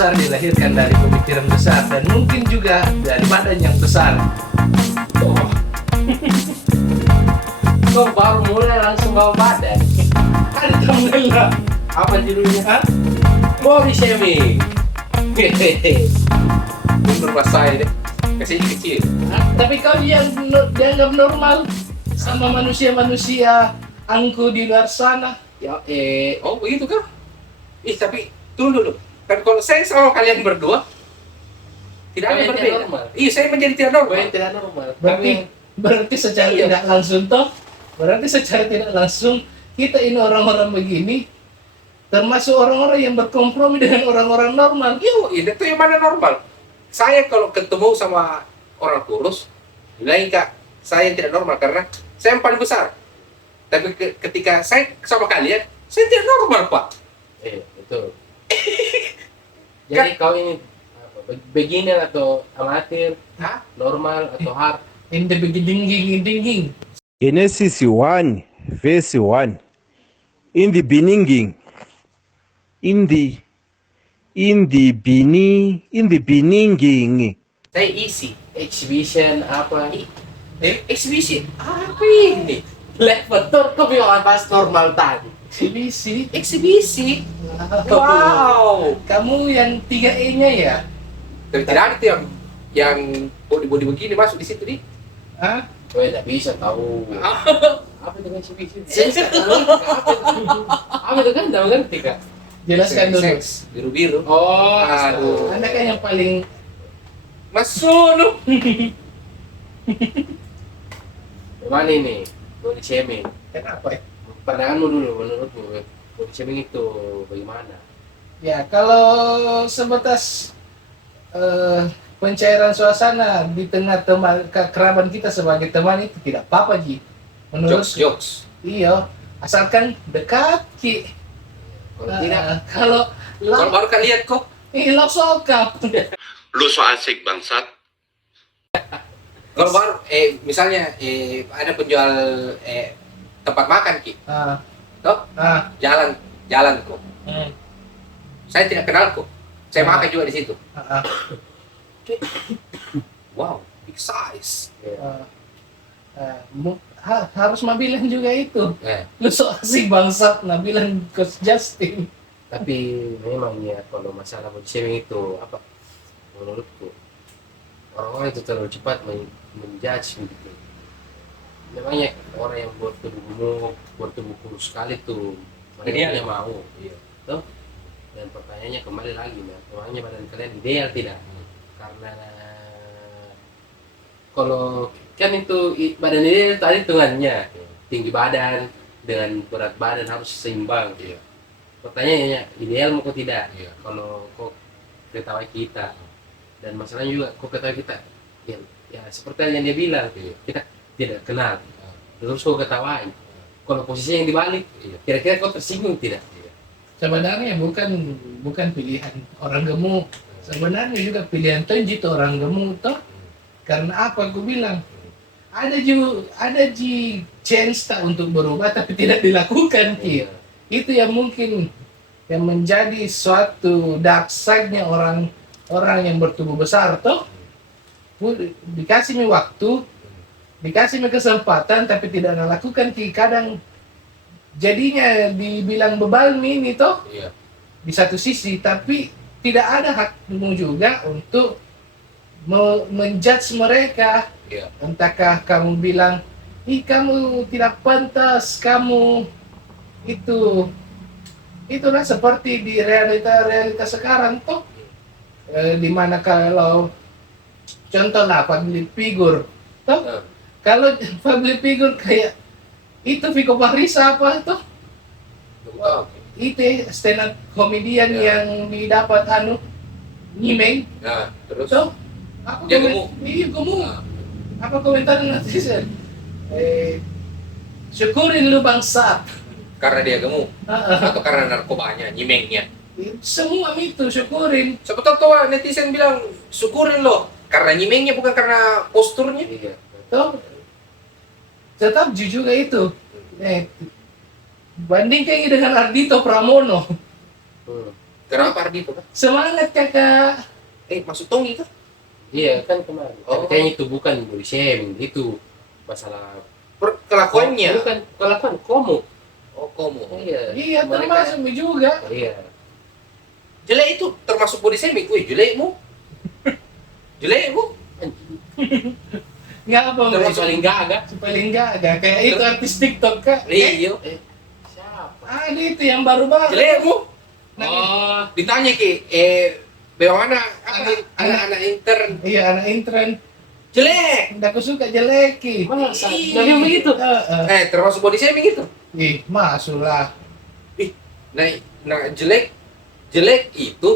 besar dilahirkan dari pemikiran besar dan mungkin juga dari badan yang besar. Oh. Kok baru mulai langsung bawa badan? Ada thumbnail apa judulnya? Ha? Body shaming. Hehehe. Menurut saya deh, kasih kecil. Tapi kau yang dianggap normal sama manusia-manusia angku di luar sana. Ya, Oh begitu kan? Tapi tunggu dulu. Tapi kalau saya sama kalian berdua tidak ada Kalian berbeda. normal. Iya, saya menjadi tidak normal. Kau yang tidak normal. Berarti secara tidak langsung toh, berarti secara tidak langsung kita ini orang-orang begini termasuk orang-orang yang berkompromi dengan orang-orang normal. Yo, ini tuh yang mana normal? Saya kalau ketemu sama orang kurus, bilang Kak, saya yang tidak normal karena saya yang paling besar. Tapi ketika saya sama kalian, saya tidak normal, Pak. Betul. Jadi kau ini beginner atau amatir, Hah? normal atau hard? In the beginning. Genesis 1, verse 1. In the beginning, in the beginning. Saya isi. Exhibition apa? Eksibisi. Apa ini? Betul, kau bilang bahas normal tadi. Eksibisi. Eksibisi. Wow. Kamu yang 3E-nya ya? Tapi tidak ada tuh yang body begini masuk di situ nih. Hah? Oh, tidak bisa tahu. Apa itu exhibition? Apa itu kan? Tahu kan tiga. Jelaskan dulu. Seks, biru-biru. Oh, Aduh. Anda kan yang paling Masuk lu. gimana ini? Body shaming. Kenapa ya? Pandanganmu dulu, menurutmu body shaming itu bagaimana? Ya, kalau sebatas pencairan suasana di tengah teman kekeraban kita sebagai teman itu tidak apa-apa, Ji. Menurut Jokes. iya, asalkan dekat, Ki. Kalau tidak, kalau kalau baru kalian kok. lo sokap. Lu so asik bangsat. Kalau baru, misalnya ada penjual tempat makan Ki, toh jalan kok. Saya tidak kenal kok. Saya makan juga di situ. Wow, big size. Harus mabilan juga itu. Eh, Lu so asik bangsat, nabilan Coach Justin. Tapi memang ya kalau masalah body shaming itu apa? Menurutku orang-orang itu terlalu cepat menjudge begitu. Memangnya orang yang bertubuh kurus sekali tuh mereka mau. Iya. Tuh. Dan pertanyaannya kembali lagi, memangnya badan kalian ideal tidak? Karena kalau kan itu badan ideal tadi hitungannya tinggi badan dengan berat badan harus seimbang. Iya. Pertanyaannya ideal mau tidak? Iya. Kalau kok ketahui kita dan masalahnya juga kok ketahui kita ya seperti yang dia bilang, Iya. kita tidak kenal terus kok ketahui. Kalau posisinya yang dibalik, kira-kira kau tersinggung tidak? Sebenarnya bukan pilihan orang gemuk, sebenarnya juga pilihan tonjit orang gemuk toh. Karena apa aku bilang, ada chance tak untuk berubah tapi tidak dilakukan, Ki. Itu yang mungkin yang menjadi suatu dark side-nya orang yang bertubuh besar toh. Dikasih waktu, dikasih kesempatan tapi tidak melakukan, Ki. Kadang jadinya dibilang bebal ini toh. Iya. Di satu sisi, tapi tidak ada hakmu juga untuk menjudge mereka. Iya. Entahkah kamu bilang, kamu tidak pantas, kamu itulah seperti di realita sekarang toh. Dimana kalau contohlah public figure toh, kalau public figure kayak itu Vico Pahrisa apa tuh? Itu stand up comedian yang didapat nyimeng. Nah, terus So, apa dia gemuk. Iya, gemuk. Apa komentar netizen? Syukurin lu bangsat. karena dia gemuk atau karena narkobanya, nyimengnya. Semua itu syukurin. Siapa tahu netizen bilang syukurin loh karena nyimengnya bukan karena posturnya. Iya. Toh, tetap jujur juga itu. Bandingkan dengan Ardhito Pramono. Kenapa Ardito kan? Semangat kakak. Masuk Tongi kan? Iya kan kemarin. Oh. Tapi kayaknya itu bukan body shaming, itu masalah Kelakuannya. bukan kelakuan komo. Oh, komo. Iya. Iya, Mereka- termasuk juga. Iya. Jelek itu termasuk body shaming. Wih, jelekmu. Jelekmu. Nggak apa, Termasuk paling gagah. paling nggak ada. Kayak itu artis TikTok, Kak. Iya. Siapa? Ada itu yang baru-baru. Jelekmu. Oh, Ditanya Ki, bagaimana anak-anak intern Iya, anak intern. jelek. Nggak aku suka jeleki. masa? Iya. Jadi begitu. Termasuk body shaming itu. Ih, masuklah. Nah, jelek itu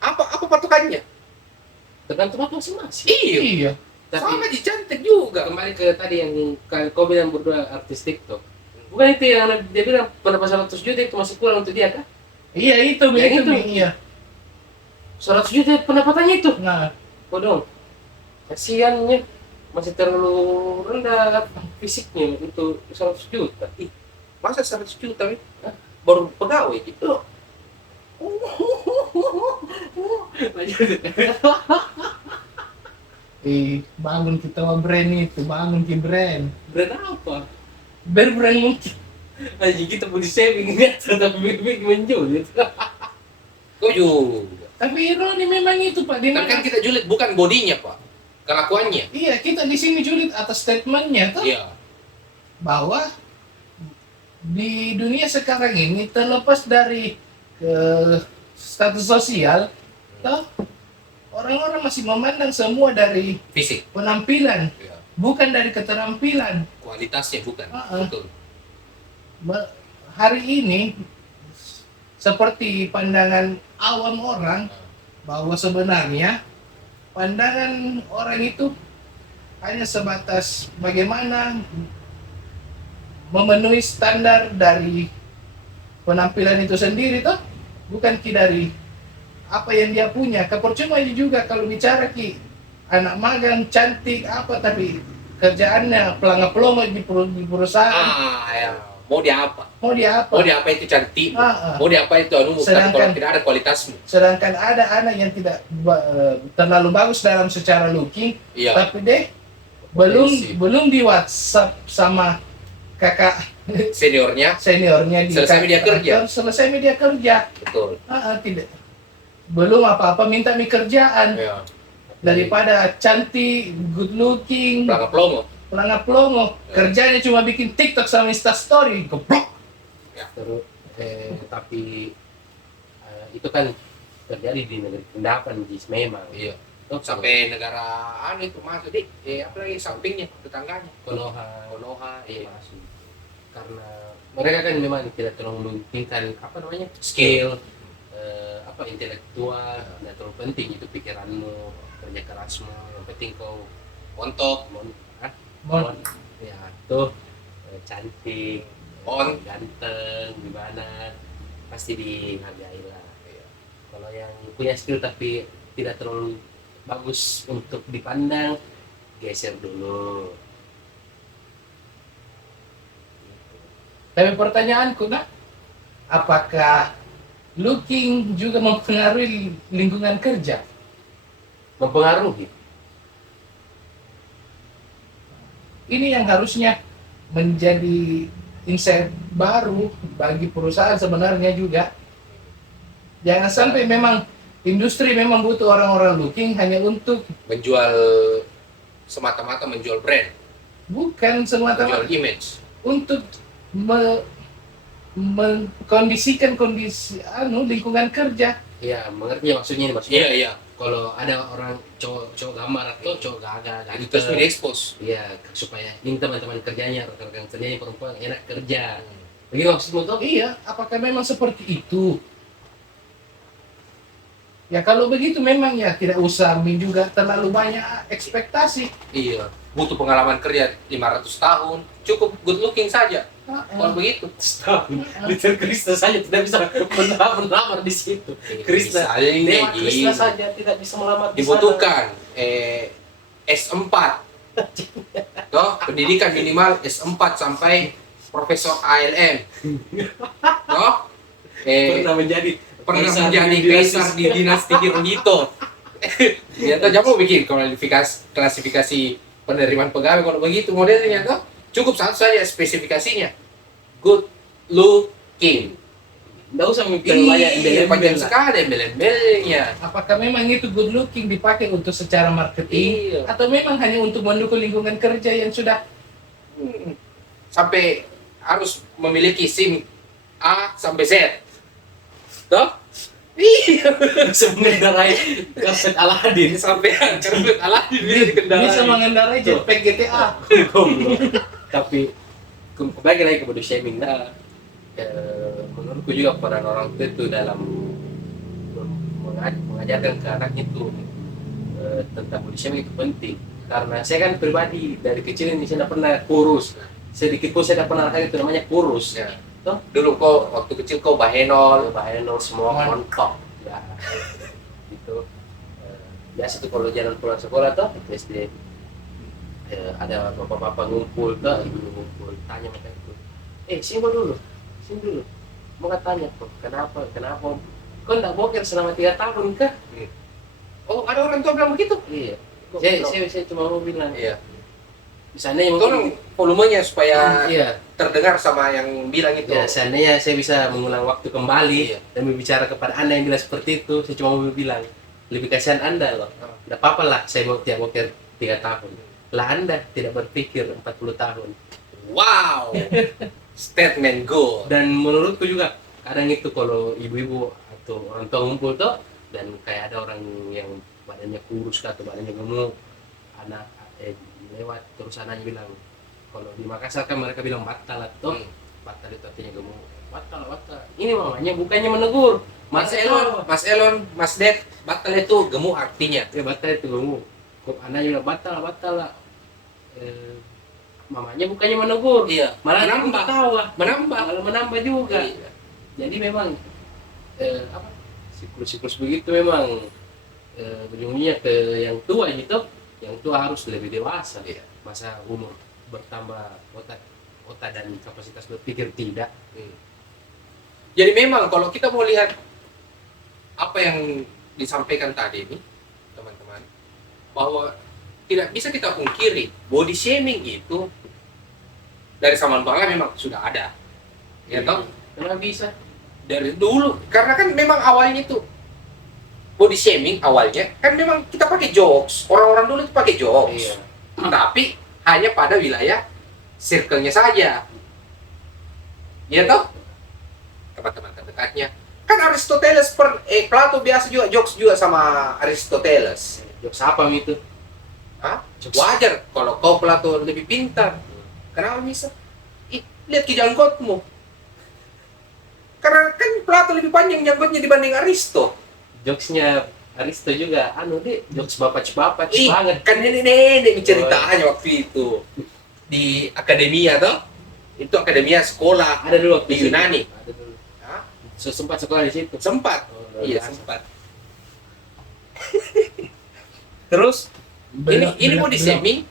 apa patokannya? Tergantung apa masing-masing. Iya. Iya. Sama aja cantik juga. Kembali ke tadi yang kau bilang berdua artis TikTok. Bukan itu yang dia bilang pendapatan 100 juta itu masih kurang untuk dia kan? Iya, itu Yang begitu. itu. Iya. 100 juta pendapatannya itu. Nah, Kodong. Kasiannya masih terlalu rendah fisiknya untuk 100 juta. Masa 100 juta, Win? Baru pegawai gitu. bangun kita brand itu, bangun ki brand. Brand apa? Berbrand mungkin. Anjing kita body shaming ya, tapi menjual gitu. Kau juga. Tapi ironi memang itu, Pak. Di Tapi kan mana? kita julid bukan bodinya, Pak. Kelakuannya. Iya, kita di sini julid atas statementnya tuh Iya. bahwa di dunia sekarang ini terlepas dari status sosial, toh orang-orang masih memandang semua dari Fisik. penampilan, Iya. bukan dari keterampilan. Kualitasnya bukan. Ah. Betul. Hari ini seperti pandangan awam orang bahwa sebenarnya pandangan orang itu hanya sebatas bagaimana memenuhi standar dari penampilan itu sendiri toh, bukan ki dari apa yang dia punya. Percuma juga kalau bicara ki anak magang cantik apa tapi kerjaannya pelangap-pelongo di perusahaan. Ya. Mau dia apa? Mau dia apa? Mau dia apa itu cantik? Mau dia apa itu anu? Tapi Sedangkan- kalau tidak ada kualitasmu. Sedangkan ada anak yang tidak terlalu bagus dalam secara looking, Iya. tapi deh Potensi. belum di WhatsApp sama kakak Seniornya. seniornya di Selesai media kerja. selesai media kerja. Betul. Tidak, belum apa-apa minta mi kerjaan Iya. daripada cantik, good looking, Pelangap lomo. pelangap pelongo, kerjanya cuma bikin TikTok sama Insta Story, goblok. Terus, tapi itu kan terjadi di negeri Kendapan di memang. Iya. Toh, Sampai negara anu itu masuk deh. Apalagi sampingnya, tetangganya. Konoha, Konoha. iya Iya. masuk. Karena mereka kan memang tidak terlalu mementingkan apa namanya Skill. apa intelektual, tidak terlalu penting itu pikiranmu, kerja kerasmu, yang penting kau Montok. ya tuh cantik, On. ganteng, gimana pasti dihargai lah. Iya. Kalau yang punya skill tapi tidak terlalu bagus untuk dipandang, geser dulu. Tapi pertanyaanku nak, apakah looking juga mempengaruhi lingkungan kerja? Mempengaruhi. Ini yang harusnya menjadi insight baru bagi perusahaan sebenarnya juga. Jangan sampai memang industri memang butuh orang-orang looking hanya untuk Menjual semata-mata menjual brand, bukan semata-mata menjual image. untuk mengkondisikan kondisi lingkungan kerja. Ya, mengerti ya maksudnya ini maksudnya. Iya. Kalau ada orang cowok gambar atau cowok gagah, Itu terus ganteng, di-expose. iya supaya ini teman-teman kerjanya, rekan-rekan kerjanya perempuan enak kerja. Begitu maksudmu tuh? Iya, apakah memang seperti itu? Ya kalau begitu memang ya tidak usah juga terlalu banyak ekspektasi. Iya. Butuh pengalaman kerja 500 tahun. Cukup good looking saja. Kalau begitu. Setahun. Little Krishna saja tidak bisa melamar di situ. Krishna, Dewa Krishna saja tidak bisa melamar di sana. Dibutuhkan S4. Toh, pendidikan minimal S4 sampai Profesor ALM. Toh, pernah menjadi kaisar di dinasti Hirohito. Ya tuh jangan bikin klasifikasi penerimaan pegawai kalau begitu modelnya tuh cukup satu saja spesifikasinya, good looking. Nggak usah mikir banyak Iya, panjang embel-embel lah. sekali embel-embelnya. Apakah memang itu good looking dipakai untuk secara marketing Iya. atau memang hanya untuk mendukung lingkungan kerja yang sudah Sampai harus memiliki SIM A sampai Z. Toh? Iya. Bisa mengendarai karpet Aladin. Sampai karpet Aladin bisa dikendarai. bisa mengendarai jetpack GTA? Goblok. Tapi kembali lagi ke body shaming. Nah, menurutku juga peran orang tua itu dalam mengajarkan ke anak itu tentang body shaming itu penting. Karena saya kan pribadi dari kecil ini saya tidak pernah kurus. Sedikit pun saya tidak pernah rasakan itu namanya kurus. Ya. Toh? Dulu kok waktu kecil kok bahenol. Bahaya semua montok. Ya. Gitu. Biasa tuh kalau jalan pulang sekolah tuh SD ada bapak-bapak ngumpul tuh, ibu ngumpul tanya mereka itu, sini dulu, mau tanya kok kenapa kok nggak boker selama 3 tahun kah? Oh, ada orang tua bilang begitu? Iya. Kok Saya cuma mau bilang. Iya. Misalnya yang Tolong volumenya supaya iya. terdengar sama yang bilang itu. Ya, seandainya saya bisa mengulang waktu kembali Iya. dan berbicara kepada Anda yang bilang seperti itu, saya cuma mau bilang, lebih kasihan Anda loh. Tidak apa-apa lah, saya mau tiap boker 3 tahun. Lah Anda tidak berpikir 40 tahun. Wow. Statement goal. Dan menurutku juga, kadang itu kalau ibu-ibu atau orang tua ngumpul tuh, dan kayak ada orang yang badannya kurus atau badannya gemuk, anak lewat terus anaknya bilang, kalau di Makassar kan mereka bilang batal atau batal itu artinya gemuk, batal. Ini mamanya bukannya menegur, Mas Elon, Mas Ded, batal itu gemuk artinya. ya batal itu gemuk. Kok anaknya bilang batal lah. Mamanya bukannya menegur, Iya. malah Menambah. ketawa, Menambah. malah menambah juga. Iya. Jadi memang siklus begitu memang ujungnya ke yang tua gitu. Yang tua harus lebih dewasa. Iya. Masa umur bertambah otak dan kapasitas berpikir tidak. Jadi memang kalau kita mau lihat apa yang disampaikan tadi ini, teman-teman, bahwa tidak bisa kita pungkiri body shaming itu dari zaman bala memang sudah ada. Ya toh? Kenapa bisa? Dari dulu, karena kan memang awalnya itu body shaming awalnya kan memang kita pakai jokes, orang-orang dulu itu pakai jokes. Iya. Tapi hanya pada wilayah circle-nya saja. Ya toh? Teman-teman terdekatnya. Kan Aristoteles Plato biasa juga jokes juga sama Aristoteles. Jokes apa itu? Hah? Wajar kalau kau Plato lebih pintar. Kenapa bisa? Lihat ke janggotmu. Karena kan Plato lebih panjang janggotnya dibanding Aristo. Jokesnya Aristo juga, jokes bapak Ih, banget. kan nenek ceritanya waktu itu di akademia toh. Itu akademia sekolah Ada dulu di Yunani. Ada dulu. Hah? Sempat sekolah di situ. Sempat. Oh, Iya, biasa. sempat. Terus ini body shaming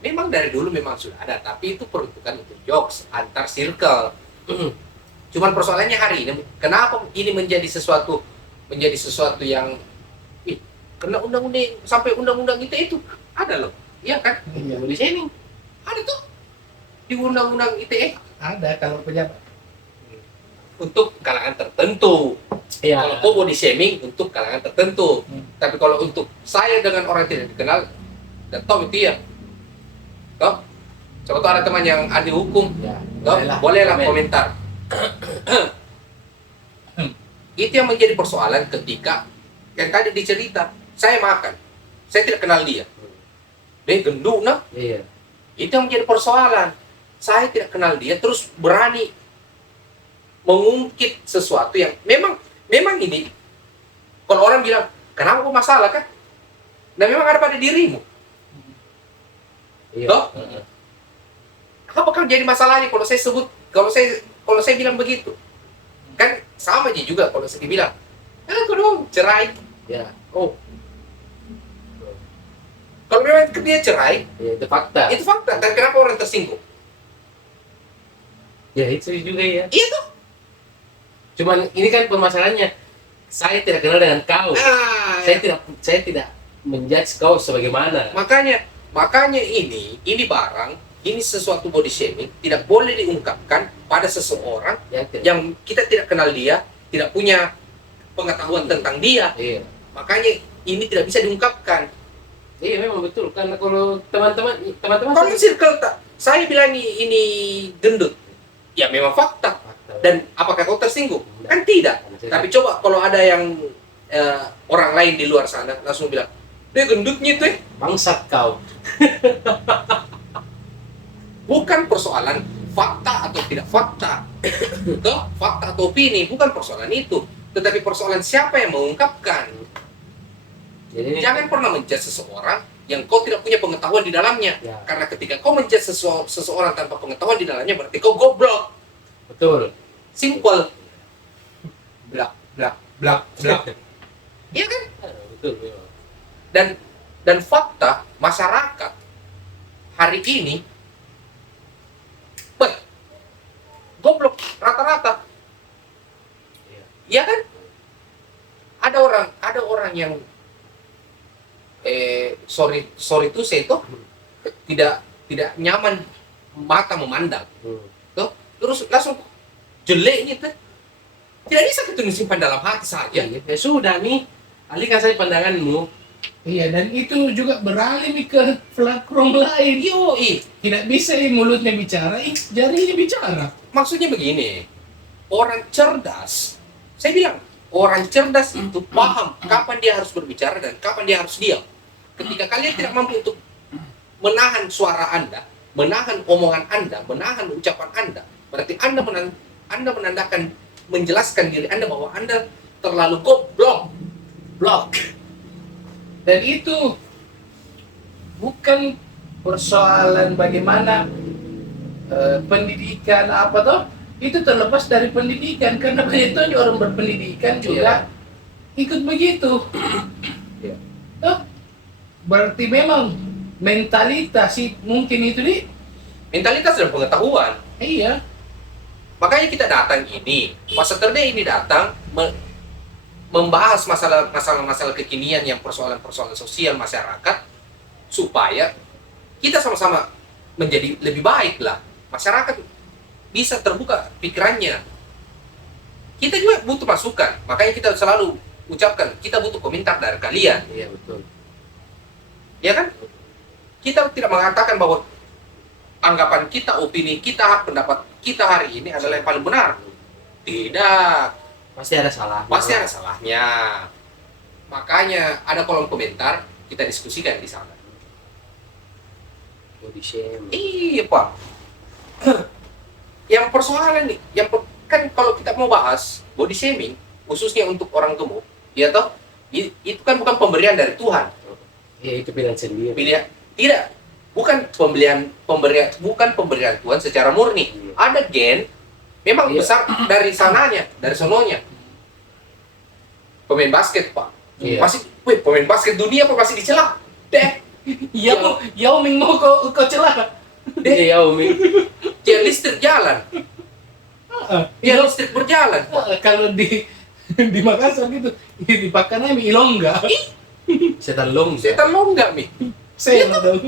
memang dari dulu memang sudah ada, tapi itu peruntukan untuk jokes antar circle. Cuman persoalannya hari ini kenapa ini menjadi sesuatu yang kena undang-undang sampai undang-undang itu ada loh. Iya kan? Iya. Body shaming. Ada tuh di undang-undang ITE Ada kalau pejabat. untuk kalangan tertentu. Iya. Kalau kau body shaming untuk kalangan tertentu. Tapi kalau untuk saya dengan orang yang tidak dikenal dan toh itu ya. Toh? Coba tuh ada teman yang ahli hukum. Ya, Toh, bolehlah komen. komentar. Itu yang menjadi persoalan ketika yang tadi dicerita, saya makan, saya tidak kenal dia. Dia gendut nah. Iya. Itu yang menjadi persoalan. Saya tidak kenal dia, terus berani mengungkit sesuatu yang memang ini. Kalau orang bilang, kenapa kok masalah kan? Nah memang ada pada dirimu. Iya. Toh? Apakah jadi masalahnya kalau saya sebut, kalau saya bilang begitu? Kan sama aja juga kalau saya bilang, kau dong cerai. Ya. Oh, Kalau memang dia cerai, ya, itu fakta. itu fakta. Dan kenapa orang tersinggung? Ya itu juga ya. Iya tuh. Cuman ini kan permasalahannya, saya tidak kenal dengan kau. Ah, Saya tidak menjudge kau sebagaimana. makanya ini barang, ini sesuatu body shaming tidak boleh diungkapkan pada seseorang yang kita tidak kenal dia, tidak punya pengetahuan tentang dia. Iya. Makanya ini tidak bisa diungkapkan. Iya memang betul, karena kalau teman-teman Kalau circle saya bilang ini gendut, ya memang fakta. Dan apakah kau tersinggung? Kan tidak. Tapi coba kalau ada yang orang lain di luar sana langsung bilang, dia gendutnya itu bangsat kau. bukan persoalan fakta atau tidak fakta. Toh, fakta atau opini bukan persoalan itu, tetapi persoalan siapa yang mengungkapkan. Jadi Jangan pernah menjudge seseorang yang kau tidak punya pengetahuan di dalamnya. Ya. Karena ketika kau menjudge seseorang tanpa pengetahuan di dalamnya, berarti kau goblok. betul. Simple. Blak, blak, blak, blak. Iya kan? Betul memang. Dan fakta masyarakat hari ini, goblok rata-rata. Iya kan? Ada orang yang sorry tuh saya itu tidak nyaman mata memandang. Tuh, terus langsung jelek gitu. Tidak bisa kita simpan dalam hati saja. Ya sudah nih, alihkan saja pandanganmu. Iya, dan itu juga beralih nih ke platform lain. Yoi. Tidak bisa mulutnya bicara, jarinya bicara. Maksudnya begini, orang cerdas, saya bilang, orang cerdas itu paham kapan dia harus berbicara dan kapan dia harus diam. Ketika kalian tidak mampu untuk menahan suara Anda, menahan omongan Anda, menahan ucapan Anda, berarti Anda menandakan, menjelaskan diri Anda bahwa Anda terlalu goblok. Blok. Dan itu bukan persoalan bagaimana pendidikan apa toh, itu terlepas dari pendidikan, karena banyak tuh orang berpendidikan juga ikut begitu. Iya. Toh, berarti memang mentalitas sih mungkin itu nih. Mentalitas dan pengetahuan. Iya. Makanya kita datang ini, Pak Saturday ini datang membahas masalah kekinian yang persoalan-persoalan sosial masyarakat, supaya kita sama-sama menjadi lebih baik lah. Masyarakat bisa terbuka pikirannya. Kita juga butuh masukan, makanya kita selalu ucapkan kita butuh komentar dari kalian. Iya betul. Ya kan? Kita tidak mengatakan bahwa anggapan kita, opini kita, pendapat kita hari ini adalah yang paling benar. Tidak. Pasti ada salah. Pasti ada salahnya. Makanya ada kolom komentar, kita diskusikan di sana. Body shame. Iya Pak. Yang persoalan nih, kan kalau kita mau bahas body shaming, khususnya untuk orang gemuk, ya toh, itu kan bukan pemberian dari Tuhan. Ya itu pilihan sendiri. Pilihan tidak, bukan pemberian Tuhan secara murni. Ada gen memang besar dari sananya, dari sononya. Pemain basket Pak, pemain basket dunia Pak masih dicela. Yao Ming mau kau celah. Iya Umi. Tiang listrik jalan, tiang listrik berjalan. Kalau di Makassar gitu, dipakai mi ilongga. Setan long. Setan longga mi. Saya dong.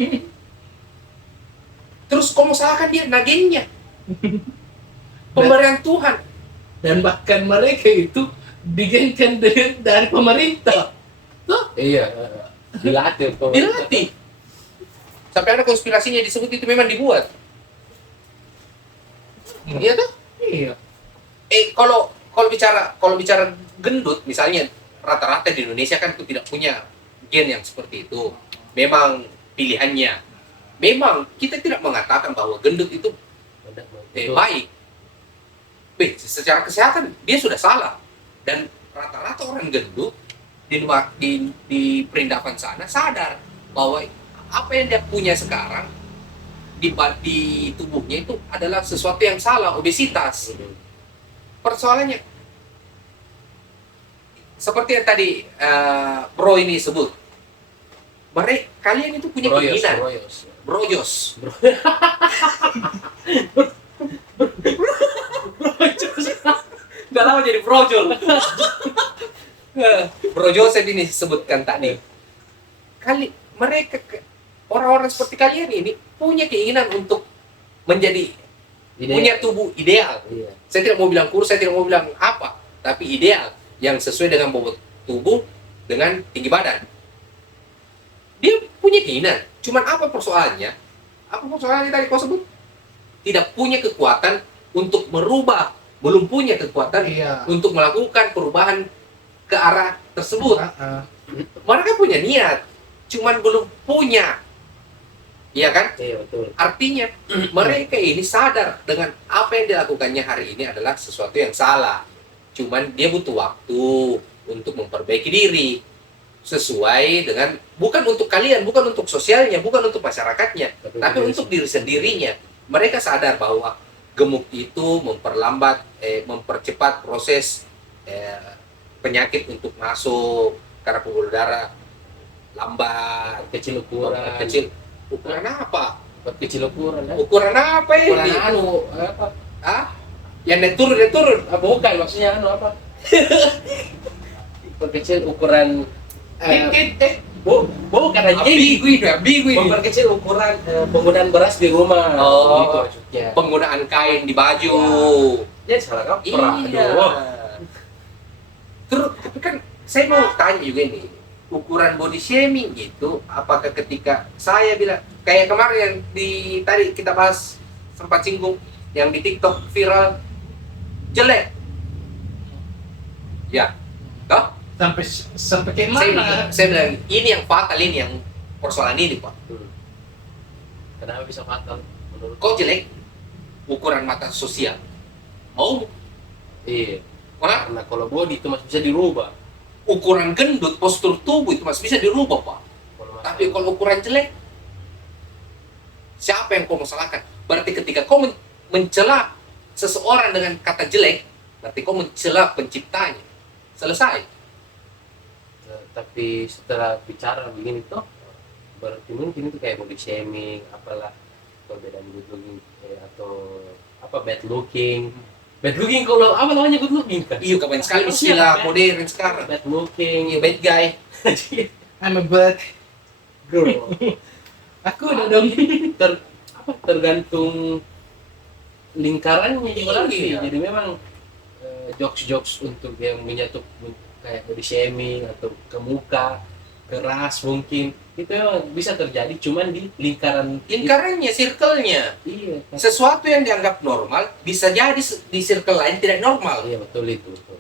Terus kamu salahkan dia nagennya. Pemberian Tuhan. Dan bahkan mereka itu digenkan dari pemerintah. Tuh. Iya. Dilatih. Dilatih. Sampai ada konspirasinya disebut itu memang dibuat. Iya tuh. Iya. Kalau bicara gendut, misalnya rata-rata di Indonesia kan tidak punya gen yang seperti itu. Memang pilihannya. Memang kita tidak mengatakan bahwa gendut itu baik. Secara kesehatan dia sudah salah. Dan rata-rata orang gendut di perindapan sana sadar bahwa apa yang dia punya sekarang di tubuhnya itu adalah sesuatu yang salah, obesitas. Persoalannya seperti yang tadi Bro ini sebut, kalian itu punya keinginan brojos. Udah lama jadi brojol. Bro Joseph ini disebutkan tadi. Mereka orang-orang seperti kalian ini punya keinginan untuk menjadi punya tubuh ideal. Iya. Saya tidak mau bilang kurus, saya tidak mau bilang apa, tapi ideal yang sesuai dengan bobot tubuh dengan tinggi badan. Dia punya keinginan. Cuman apa persoalannya? Apa persoalannya tadi kau sebut? Tidak punya kekuatan untuk merubah, belum punya kekuatan Iya. untuk melakukan perubahan ke arah tersebut. Mereka punya niat, cuman belum punya. Iya kan? Iya betul. Artinya mereka ini sadar dengan apa yang dilakukannya hari ini adalah sesuatu yang salah. Cuman dia butuh waktu untuk memperbaiki diri sesuai dengan, bukan untuk kalian, bukan untuk sosialnya, bukan untuk masyarakatnya, tapi untuk diri sendirinya. Mereka sadar bahwa gemuk itu mempercepat proses penyakit untuk masuk karena pembuluh darah lambat, Kecil ukuran. kecil. Ukuran apa? Kecil ukuran. Ya? Ukuran apa Ukuran ini? anu apa? Ah? Yang naik turun. Bukan maksudnya anu apa? Memperkecil ukuran bukan anjing. Ambigu ini. Memperkecil ukuran penggunaan beras di rumah. Oh. Gitu maksudnya. Penggunaan kain di baju. Ya salah kaprah. Iya. Aduh. Terus, tapi kan saya mau tanya juga nih, ukuran body shaming itu, apakah ketika saya bilang, kayak kemarin yang tadi kita bahas, sempat singgung, yang di TikTok viral, jelek. Ya, toh? Sampai kayak mana? Saya bilang, ini yang fatal, ini yang persoalan ini, Pak. Kenapa bisa fatal menurut Kok jelek? Ukuran mata sosial. Mau? Iya. Wah, Karena kalau body itu masih bisa dirubah. ukuran gendut, postur tubuh itu masih bisa dirubah, Pak. Tapi kalau ukuran jelek, siapa yang kau masalahkan? Berarti ketika kau mencela seseorang dengan kata jelek, berarti kau mencela penciptanya. Selesai. Tapi setelah bicara begini tuh, berarti mungkin itu kayak body shaming, apalah, perbedaan good looking atau apa bad looking. Bad looking kalau apa namanya good looking kan? Iya, kapan sekali istilah modern sekarang. Bad looking, Iya, bad guy. I'm a bad girl. Aku udah dong. Tergantung lingkarannya juga lagi. Iya. Jadi memang jokes-jokes untuk yang menyatu kayak body shaming atau ke muka, keras mungkin itu memang bisa terjadi cuman di Lingkarannya, circle-nya. Iya. Sesuatu yang dianggap normal bisa jadi di circle lain tidak normal. Iya betul itu. Betul.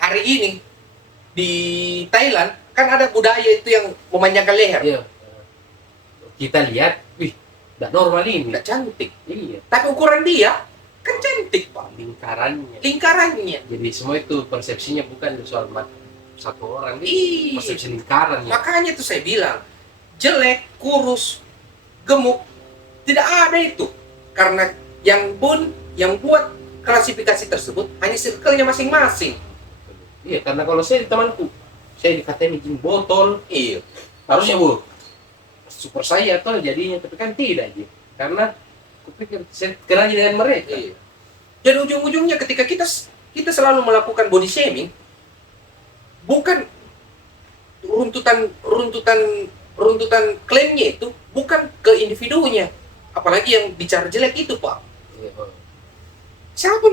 Hari ini di Thailand kan ada budaya itu yang memanjangkan leher. Iya. Kita lihat, wih, tidak normal ini. Tidak cantik. Iya. Tapi ukuran dia kan cantik, Pak. Lingkarannya. Lingkarannya. Jadi semua itu persepsinya bukan soal satu orang, Iya. persepsi lingkarannya. Makanya tuh saya bilang, jelek, kurus, gemuk, tidak ada itu. Karena yang buat klasifikasi tersebut hanya circle-nya masing-masing. Iya, karena kalau saya di temanku, saya dikatain bikin botol, Iya. harusnya super saya tuh jadinya, tapi kan tidak aja. Karena kupikir saya kena aja dengan mereka. Iya. Dan ujung-ujungnya ketika kita selalu melakukan body shaming, bukan runtutan klaimnya itu bukan ke individunya, apalagi yang bicara jelek itu, Pak. Iya. Siapa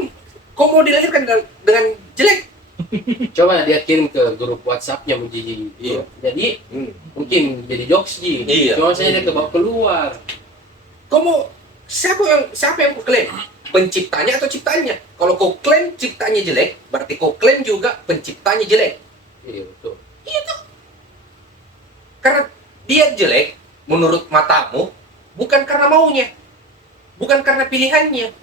kok mau dilahirkan dengan jelek? Coba dia kirim ke grup WhatsApp-nya Muji. Iya. Jadi mungkin jadi jokes ji. Iya. Cuma saya dia kebawa keluar. Siapa yang kau klaim? Penciptanya atau ciptaannya? Kalau kau klaim ciptanya jelek, berarti kau klaim juga penciptanya jelek. Iya betul. Itu. Karena dia jelek menurut matamu bukan karena maunya. Bukan karena pilihannya.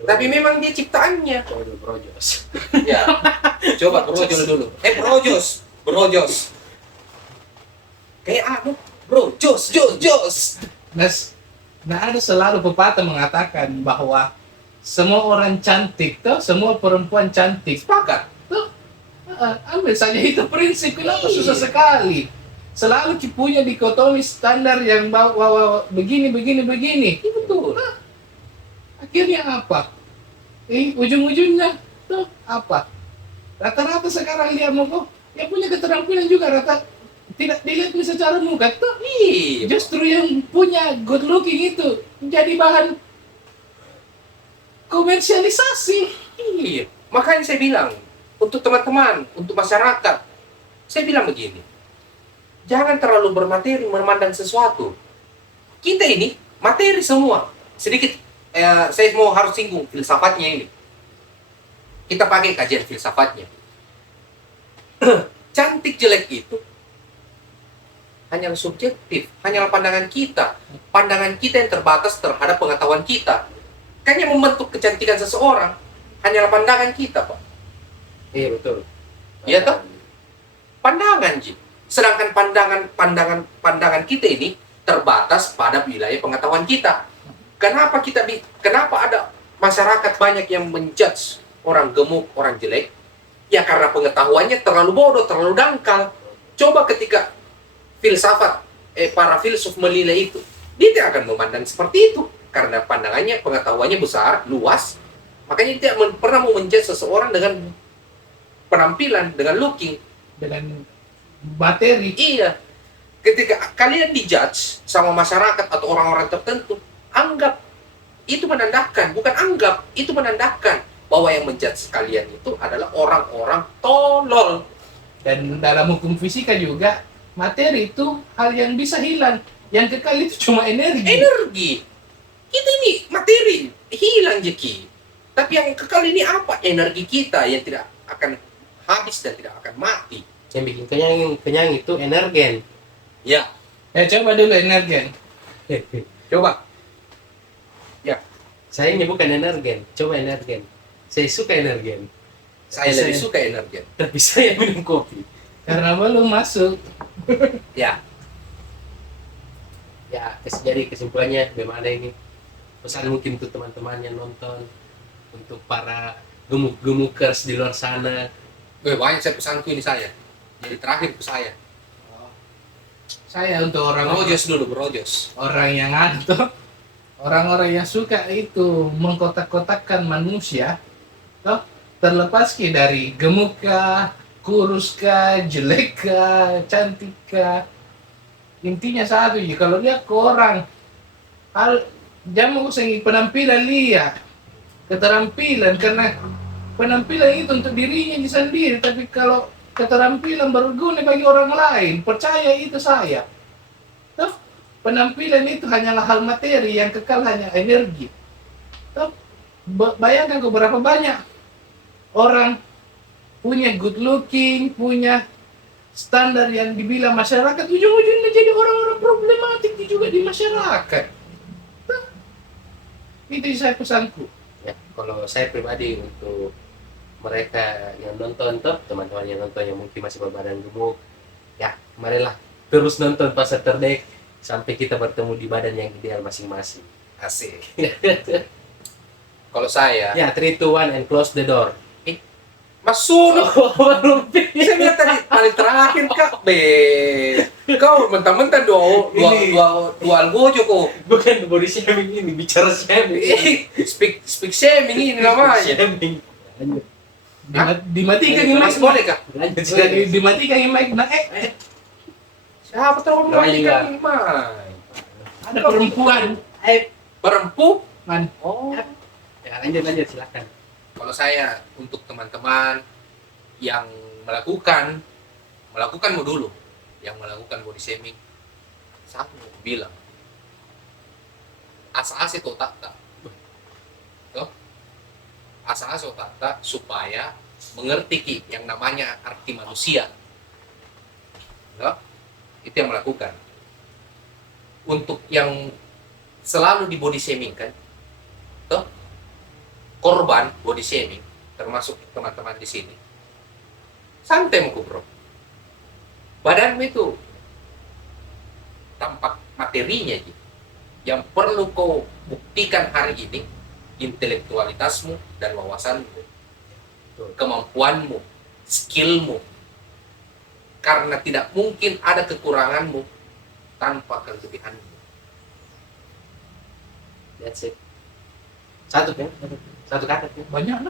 Tapi memang dia ciptaannya. Coba dulu brojos. Ya. Coba brojol dulu. Brojos. Kayak jos. Nah ada selalu pepatah mengatakan bahwa semua orang cantik tuh, semua perempuan cantik. Sepakat. Ambil saja itu prinsip, kenapa Iya. susah sekali? Selalu punya dikotomi standar yang bawa begini. Itu betul. Akhirnya apa? Ujung-ujungnya tuh apa? Rata-rata sekarang dia mau kok, yang punya keterampilan juga rata tidak dilihat secara muka tuh. Iya. Justru yang punya good looking itu jadi bahan komersialisasi. Iya. Makanya saya bilang, untuk teman-teman, untuk masyarakat, saya bilang begini, jangan terlalu bermateri memandang sesuatu. Kita ini materi semua. Sedikit, saya mau harus singgung filsafatnya ini. Kita pakai kajian filsafatnya. Cantik jelek itu hanyalah subjektif, hanyalah pandangan kita. Pandangan kita yang terbatas terhadap pengetahuan kita. Kan yang membentuk kecantikan seseorang hanyalah pandangan kita, Pak. Iya betul. Iya toh? Pandangan, Ji. Sedangkan pandangan kita ini terbatas pada wilayah pengetahuan kita. Kenapa ada masyarakat banyak yang menjudge orang gemuk, orang jelek? Ya karena pengetahuannya terlalu bodoh, terlalu dangkal. Coba ketika para filsuf menilai itu, dia tidak akan memandang seperti itu karena pandangannya, pengetahuannya besar, luas. Makanya dia tidak pernah mau menjudge seseorang dengan penampilan, dengan looking, Dengan materi. iya. Ketika kalian dijudge sama masyarakat atau orang-orang tertentu, anggap itu menandakan, bukan anggap, itu menandakan bahwa yang menjudge kalian itu adalah orang-orang tolol. Dan dalam hukum fisika juga, materi itu hal yang bisa hilang. Yang kekal itu cuma energi. Energi. Kita ini materi, hilang Jeki. Tapi yang kekal ini apa? Energi kita yang tidak akan habis dan tidak akan mati. Yang bikin kenyang itu energen. Ya, Ya coba dulu energen. coba. Saya bukan energen, coba energen. Saya suka energen, Saya lebih suka energi. tapi saya minum kopi. Karena belum masuk. Ya, Ya, jadi kesimpulannya bagaimana ini? Pesan mungkin untuk teman-teman yang nonton, untuk para gemuk-gemukers di luar sana. banyak saya pesanku ini saya. Jadi terakhir ke saya. Saya untuk Berojos dulu, berojos. orang yang tuh, orang-orang yang suka itu mengkotak-kotakkan manusia, toh terlepas dari gemuk kah, kurus kah, jelek kah, cantik kah, intinya satu ya, kalau lihat ke orang, hal jangan usah penampilan lihat, keterampilan, karena penampilan itu untuk dirinya sendiri, tapi kalau keterampilan berguna bagi orang lain, percaya itu saya. Toh, penampilan itu hanyalah hal materi, yang kekal hanya energi. Toh, bayangkan berapa banyak orang punya good looking, punya standar yang dibilang masyarakat, ujung-ujungnya jadi orang-orang problematik juga di masyarakat. Toh, itu saya pesanku. Ya, kalau saya pribadi untuk mereka yang nonton tuh, teman-teman yang nonton yang mungkin masih berbadan gemuk, ya marilah terus nonton Pasar Terdek sampai kita bertemu di badan yang ideal masing-masing. Asik. Kalau saya, Ya, 3, 2, 1 and close the door. masuk. Belum. Saya bilang tadi terakhir Kak, kau mentang-mentang dua algojo kok. Bukan body shaming ini, bicara shaming. Speak shaming ini namanya. Shaming. Lanjut. Dimatikan yang mic, Masih boleh Kak? Lanjut silakan. dimatikan yang mic, nah Siapa tahu Namanya juga. mematikan mic? ada perempuan. Perempuan? Oh. Ya, lanjut silakan. Kalau saya untuk teman-teman yang melakukan mau dulu, yang melakukan body shaming, satu mau bilang, asa-asa itu tak, asa-asa tata supaya mengerti yang namanya arti manusia. Itu yang melakukan. Untuk yang selalu di body shaming kan, korban body shaming, termasuk teman-teman di sini, santai muku bro. Badanmu itu tampak materinya gitu. Yang perlu kau buktikan hari ini, intelektualitasmu dan wawasanmu, kemampuanmu, skillmu. Karena tidak mungkin ada kekuranganmu tanpa kelebihanmu. That's it. Satu kan? Satu kata kan? Banyak lah.